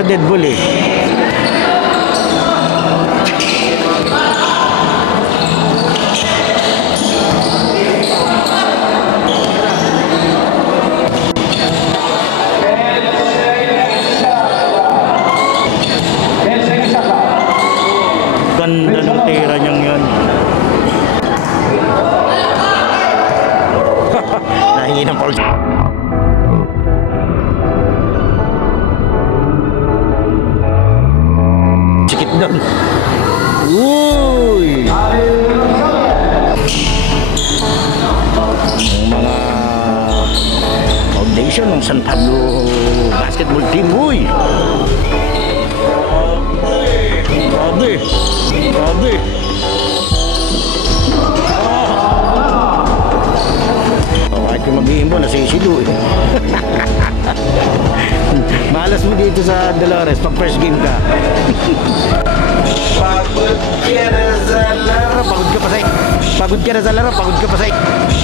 sa dead ball eh. Ganda ng tira niyang yun. Nahingi ng foul. Sikit doon. Uy! Ang mga foundation ng San Pablo basketball team. Uy! Grabe! Grabe! Kahit yung mag-iimbo, nasisilo eh. Malas mo dito sa Dolores pag first game ka. Pagod ka na sa laro, pagod ka pa sa pagod ka na sa laro, pagod ka pa sa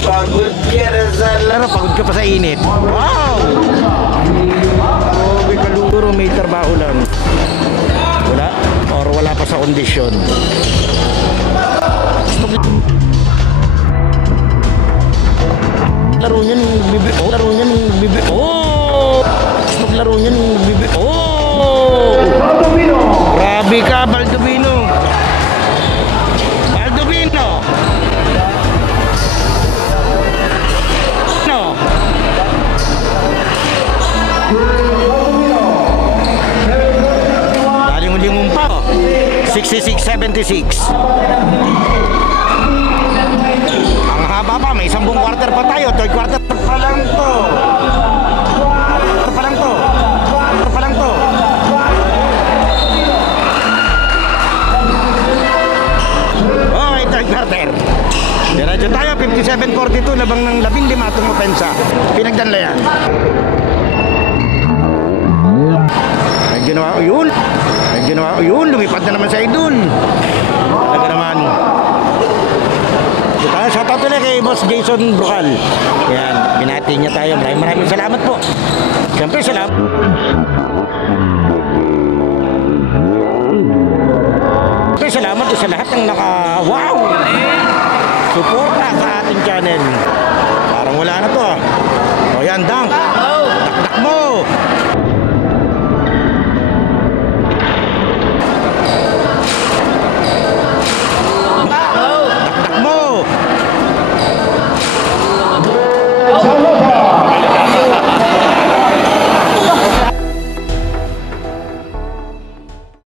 pagod ka na sa laro, pagod ka pa sa init. Wow! Grabe ka, luro, may trabaho lang. Wala? Or wala pa sa kondisyon. Laro niyan bibi. Oh, laro niyan bibi. Oh! Laro niyan bibi. Oh! Baldovino. Grabe ka, Baldovino. Baldovino. No. Daling uling pa. 66-76. Ang haba pa, may isang buong quarter pa tayo. Third quarter pa lang to. Pa lang to. Pa lang to. Okay, third quarter. Diretso tayo, 57-42, labang ng 15 itong opensa. Pinagdanlayan. May ginawa ko yun. May ginawa ko yun. Lumipad na naman sa idol. Talaga naman. Shoutout ulit kay Boss Jason Brucal. Yan, binati niya tayo. Maraming salamat po. Siyempre, salamat. Siyempre, salamat sa lahat ng wow! Suporta sa ating channel. Parang wala na to. O yan, Dunk. Dakdak mo.